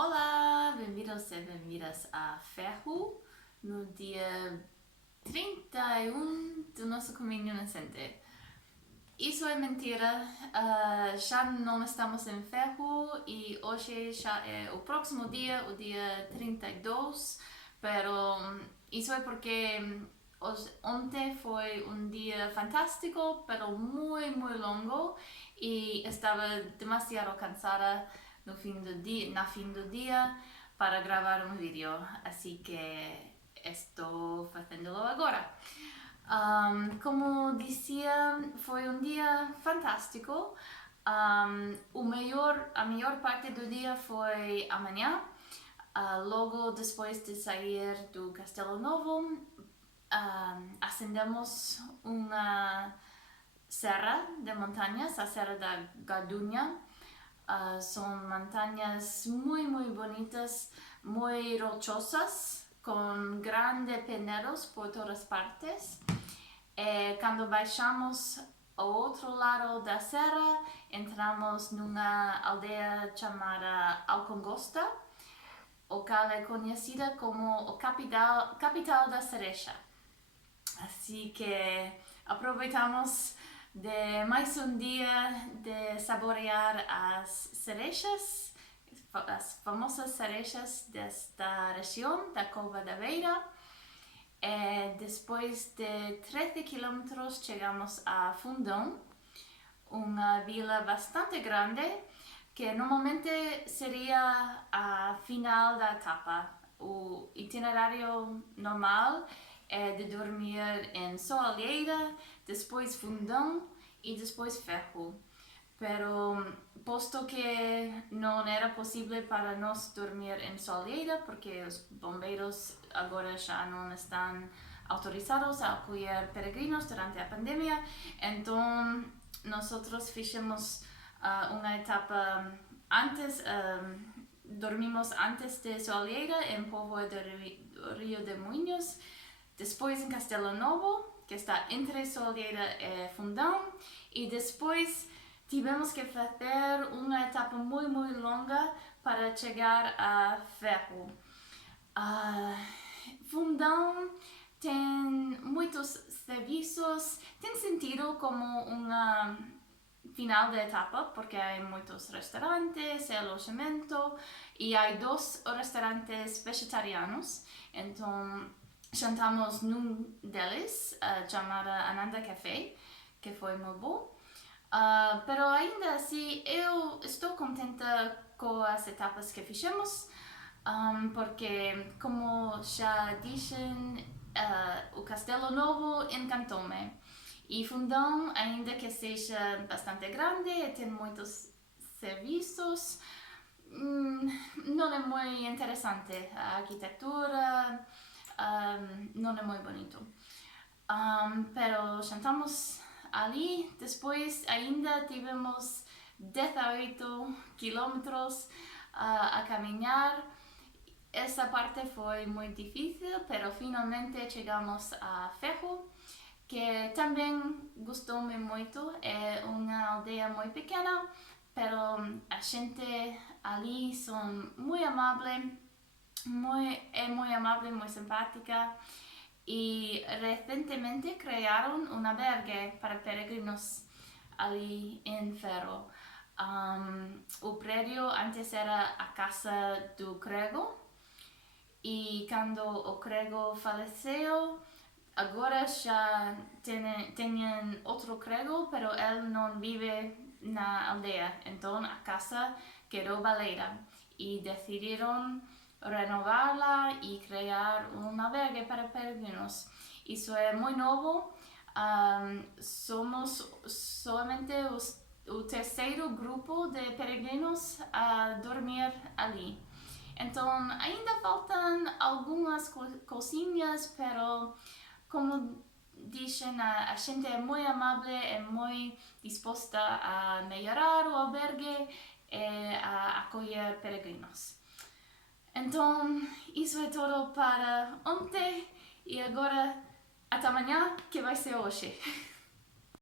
Olá, bem-vindos e bem-vindas a Ferro no dia 31 do nosso caminho nascente. Isso é mentira, já não estamos em Ferro e hoje já é o próximo dia, o dia 32, pero isso é porque ontem foi um dia fantástico, pero muito longo e estava demasiado cansada no fim do dia para gravar um vídeo, assim que estou fazendo agora. Como dizia, foi um dia fantástico. A melhor parte do dia foi amanhã, logo depois de sair do Castelo Novo. Ascendemos uma serra de montanhas, a Serra da Gadunha. Son montañas muy bonitas, muy rochosas, con grandes penedos por todas partes. Cuando baixamos ao outro lado da serra, entramos numa aldeia chamada Alcongosta, o qual é conhecida como o capital da cereja. Assim que aproveitamos de mais um dia de saborear as cerejas, as famosas cerejas desta região, da Cova da Beira. Depois de 13 km chegamos a Fundão, uma vila bastante grande, que normalmente seria a final da etapa. O itinerário normal é de dormir em Soalheira, depois Fundão e depois Ferro. Pero posto que não era possível para nós dormir em Soalheira, porque os bombeiros agora já não estão autorizados a acolher peregrinos durante a pandemia, então nós fizemos uma etapa antes, dormimos antes de Soalheira em Póvoa do Rio de Moinhos, depois em Castelo Novo, que está entre Soalheira e Fundão, e depois tivemos que fazer uma etapa muito longa para chegar a Ferro. Fundão tem muitos serviços, tem sentido como uma final de etapa, porque há muitos restaurantes e alojamento, e há 2 restaurantes vegetarianos, então jantamos num deles, chamado Ananda Café, que foi muito bom. Pero ainda assim, eu estou contenta com as etapas que fizemos, porque, como já dizem, o Castelo Novo encantou-me. E Fundão, ainda que seja bastante grande e tem muitos serviços, não é muito interessante. A arquitetura não é muito bonito. Pero jantamos ali, depois ainda tivemos 18 quilômetros a caminhar. Essa parte foi muito difícil, pero finalmente chegamos a Ferro, que também gostou-me muito. É uma aldeia muito pequena, pero a gente ali são muito amáveis, muito simpática. E recentemente criaram um albergue para peregrinos ali em Ferro. O prédio antes era a casa do Crego, e quando o Crego faleceu, agora já tem outro Crego, pero ele não vive na aldeia, então a casa quedou baleira e decidiram renová-la e criar um albergue para peregrinos. Isso é muito novo. Somos somente o terceiro grupo de peregrinos a dormir ali. Então ainda faltam algumas coisinhas, pero como dizem, a gente é muito amável, é muito disposta a melhorar o albergue e a acolher peregrinos. Então, isso é tudo para ontem e agora até amanhã, que vai ser hoje.